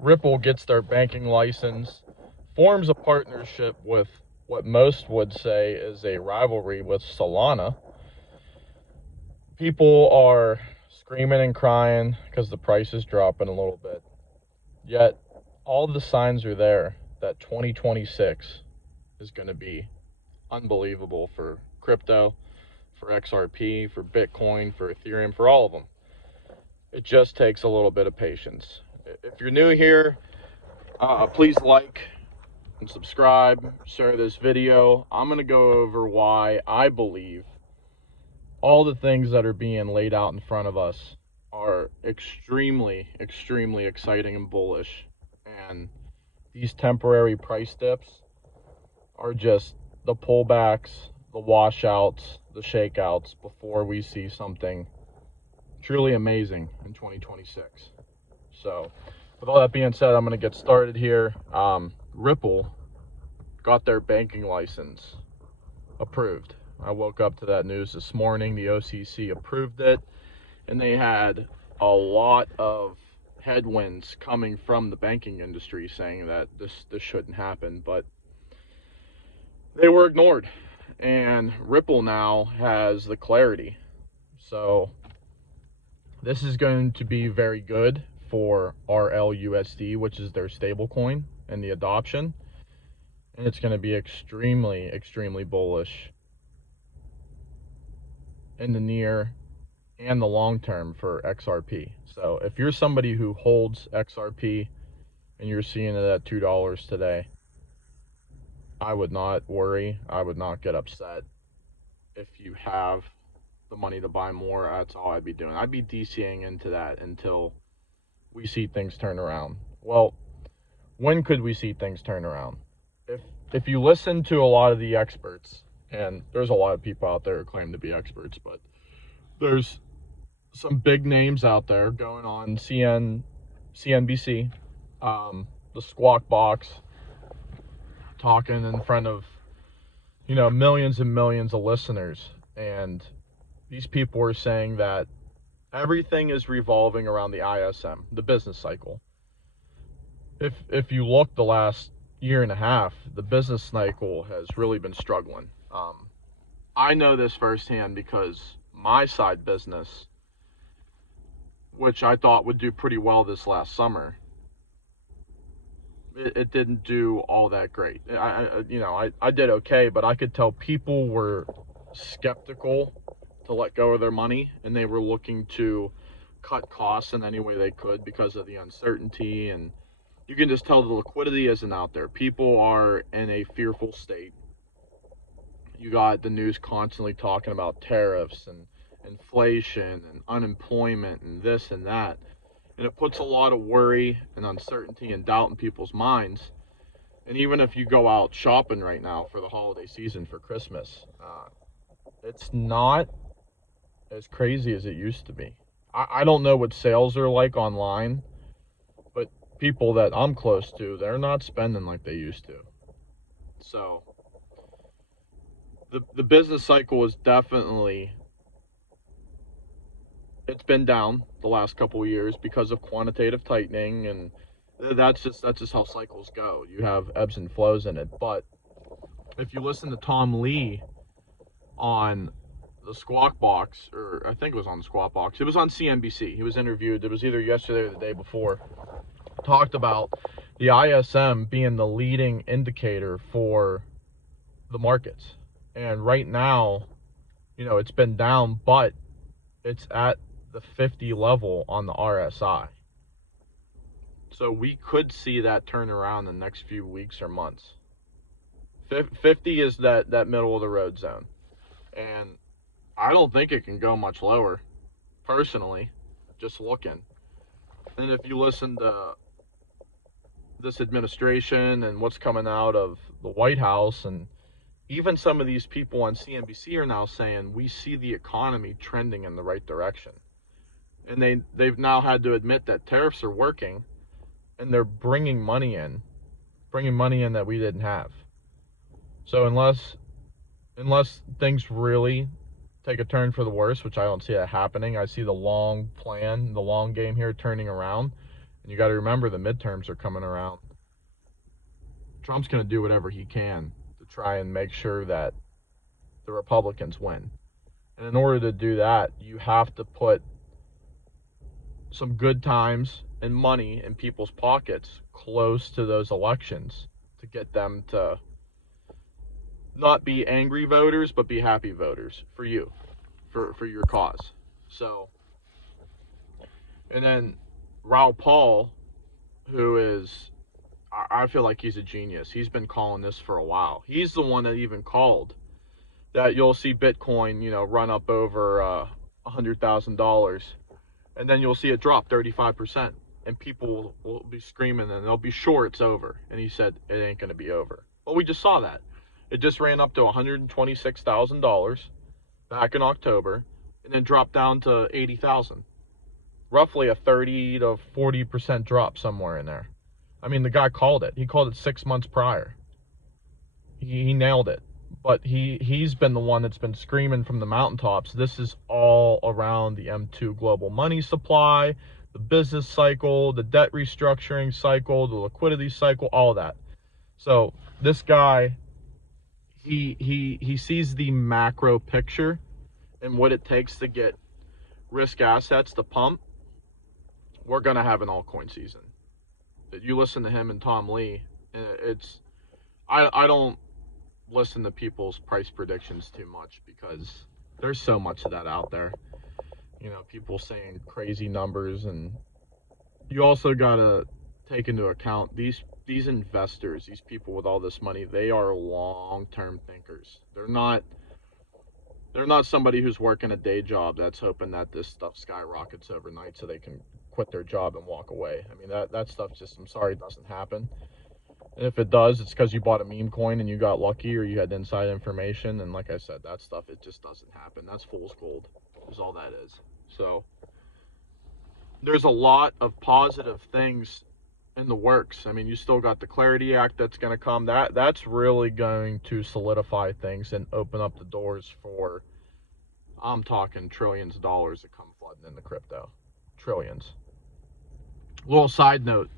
Ripple gets their banking license, forms a partnership with what most would say is a rivalry with Solana. People are screaming and crying because the price is dropping a little bit. Yet, all the signs are there that 2026 is going to be unbelievable for crypto, for XRP, for Bitcoin, for Ethereum, for all of them. It just takes a little bit of patience. If you're new here, please like and subscribe, share this video. I'm going to go over why I believe all the things that are being laid out in front of us are extremely, extremely exciting and bullish. And these temporary price dips are just the pullbacks, the washouts, the shakeouts before we see something truly amazing in 2026. So with all that being said, I'm going to get started here. Ripple got their banking license approved. I woke up to that news this morning. The OCC approved it, and they had a lot of headwinds coming from the banking industry saying that this shouldn't happen, but they were ignored. And Ripple now has the clarity. So this is going to be very good for RLUSD, which is their stable coin, and the adoption. And it's going to be extremely, extremely bullish in the near and the long term for XRP. So if you're somebody who holds XRP and you're seeing it at $2 today, I would not worry. I would not get upset. If you have the money to buy more, that's all I'd be doing. I'd be DCing into that until we see things turn around. Well, when could we see things turn around? If you listen to a lot of the experts, and there's a lot of people out there who claim to be experts, but there's some big names out there going on CNBC, the Squawk Box, talking in front of, millions and millions of listeners. And these people are saying that everything is revolving around the ISM, the business cycle. If you look the last year and a half, the business cycle has really been struggling. I know this firsthand because my side business, which I thought would do pretty well this last summer, it didn't do all that great. I did okay, but I could tell people were skeptical to let go of their money, and they were looking to cut costs in any way they could because of the uncertainty. And you can just tell the liquidity isn't out there. People are in a fearful state. You got the news constantly talking about tariffs and inflation and unemployment and this and that. And it puts a lot of worry and uncertainty and doubt in people's minds. And even if you go out shopping right now for the holiday season for Christmas, it's not as crazy as it used to be. I don't know what sales are like online, but people that I'm close to, they're not spending like they used to. So the business cycle is definitely, it's been down the last couple of years because of quantitative tightening, and that's just how cycles go. You have ebbs and flows in it. But if you listen to Tom Lee on the Squawk Box, or I think it was on the Squawk Box, it was on CNBC. He was interviewed. It was either yesterday or the day before. Talked about the ISM being the leading indicator for the markets. And right now, it's been down, but it's at the 50 level on the RSI. So we could see that turn around in the next few weeks or months. 50 is that middle of the road zone. And I don't think it can go much lower, personally, just looking. And if you listen to this administration and what's coming out of the White House, and even some of these people on CNBC are now saying we see the economy trending in the right direction. And they've now had to admit that tariffs are working, and they're bringing money in that we didn't have. So unless things really take a turn for the worse, which I don't see that happening, I see the long plan, the long game here turning around, and You got to remember the midterms are coming around. Trump's going to do whatever he can to try and make sure that the Republicans win. And in order to do that, you have to put some good times and money in people's pockets close to those elections to get them to not be angry voters, but be happy voters for you, for your cause. So, and then Raul Paul, who is, I feel like he's a genius. He's been calling this for a while. He's the one that even called that you'll see Bitcoin, run up over $100,000, and then you'll see it drop 35%, and people will be screaming, and they'll be sure it's over. And he said it ain't going to be over. Well, we just saw that. It just ran up to $126,000 back in October, and then dropped down to 80,000. Roughly a 30 to 40% drop somewhere in there. I mean, the guy called it. He called it 6 months prior. He nailed it. But he's been the one that's been screaming from the mountaintops. This is all around the M2 global money supply, the business cycle, the debt restructuring cycle, the liquidity cycle, all that. So this guy, he sees the macro picture and what it takes to get risk assets to pump. We're going to have an altcoin season. You listen to him and Tom Lee, I don't listen to people's price predictions too much because there's so much of that out there. People saying crazy numbers, and you also got to take into account these investors, these people with all this money, they are long-term thinkers. They're not somebody who's working a day job that's hoping that this stuff skyrockets overnight so they can quit their job and walk away. I mean, that stuff just, I'm sorry, doesn't happen. And if it does, it's because you bought a meme coin and you got lucky, or you had inside information. And like I said, that stuff, it just doesn't happen. That's fool's gold is all that is. So there's a lot of positive things in the works. I mean, you still got the Clarity Act that's going to come. That's really going to solidify things and open up the doors for, I'm talking trillions of dollars that come flooding into crypto. Trillions. Little side note,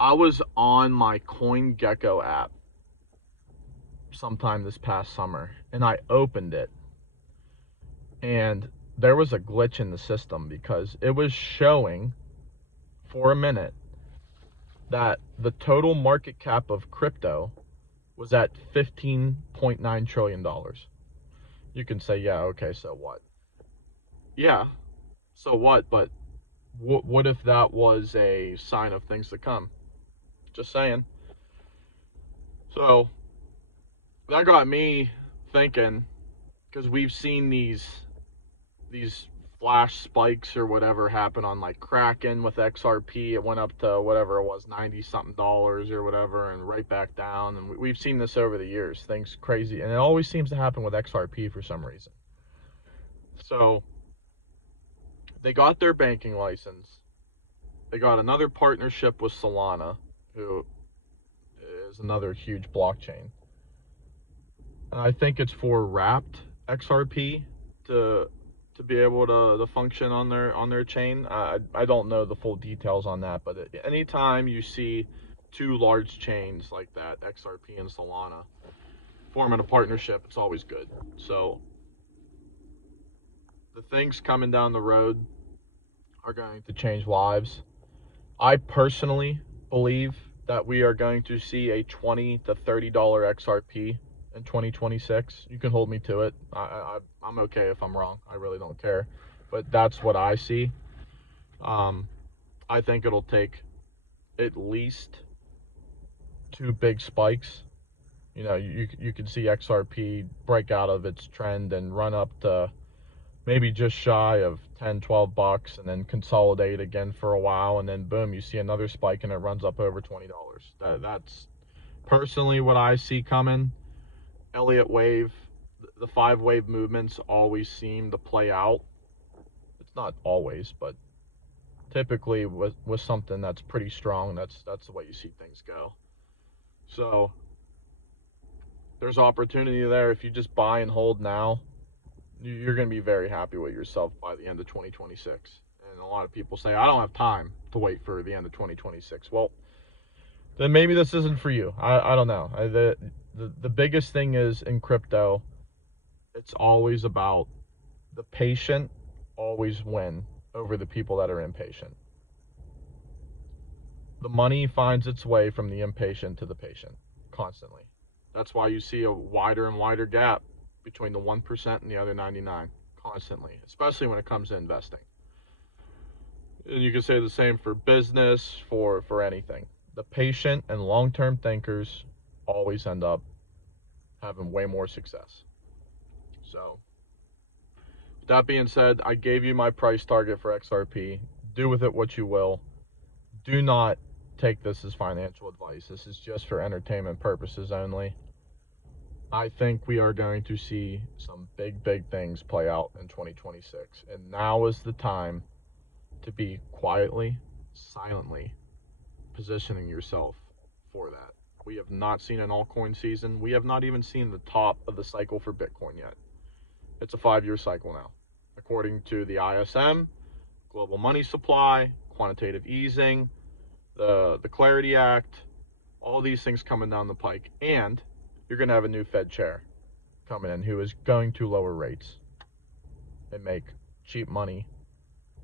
I was on my CoinGecko app sometime this past summer, and I opened it, and there was a glitch in the system because it was showing for a minute that the total market cap of crypto was at $15.9 trillion. You can say, yeah, okay, so what? Yeah, so what? But what if that was a sign of things to come? Just saying. So that got me thinking, because we've seen these flash spikes or whatever happen on like Kraken with XRP. It went up to whatever it was, 90 something dollars or whatever, and right back down. And we've seen this over the years, things crazy, and it always seems to happen with XRP for some reason. So they got their banking license. They got another partnership with Solana, who is another huge blockchain. And I think it's for wrapped XRP to be able to function on their chain. I don't know the full details on that, but anytime you see two large chains like that, XRP and Solana, forming a partnership, it's always good. So the things coming down the road are going to change lives. I personally believe that we are going to see a $20 to $30 XRP in 2026. You can hold me to it. I'm okay if I'm wrong. I really don't care. But that's what I see. I think it'll take at least two big spikes. You can see XRP break out of its trend and run up to maybe just shy of 10, 12 bucks, and then consolidate again for a while, and then boom, you see another spike and it runs up over $20. That's personally what I see coming. Elliott wave, the 5-wave movements always seem to play out. It's not always, but typically with something that's pretty strong, that's the way you see things go. So there's opportunity there. If you just buy and hold now, you're going to be very happy with yourself by the end of 2026. And And a lot of people say, I don't have time to wait for the end of 2026. Well, then maybe this isn't for you. I don't know. The biggest thing is in crypto, it's always about the patient always win over the people that are impatient. The money finds its way from the impatient to the patient constantly. That's why you see a wider and wider gap between the 1% and the other 99 constantly, especially when it comes to investing. And you can say the same for business, for anything. The patient and long-term thinkers always end up having way more success. So, with that being said, I gave you my price target for XRP. Do with it what you will. Do not take this as financial advice. This is just for entertainment purposes only. I think we are going to see some big things play out in 2026. And now is the time to be quietly, silently positioning yourself for that. We have not seen an altcoin season. We have not even seen the top of the cycle for Bitcoin yet. It's a 5-year cycle now. According to the ISM, global money supply, quantitative easing, the Clarity Act, all these things coming down the pike. And you're going to have a new Fed chair coming in who is going to lower rates and make cheap money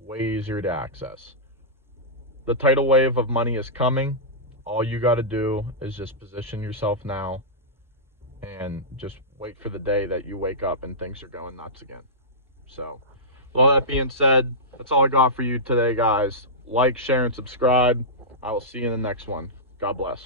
way easier to access. The tidal wave of money is coming. All you got to do is just position yourself now and just wait for the day that you wake up and things are going nuts again. So, with all that being said, that's all I got for you today, guys. Like, share, and subscribe. I will see you in the next one. God bless.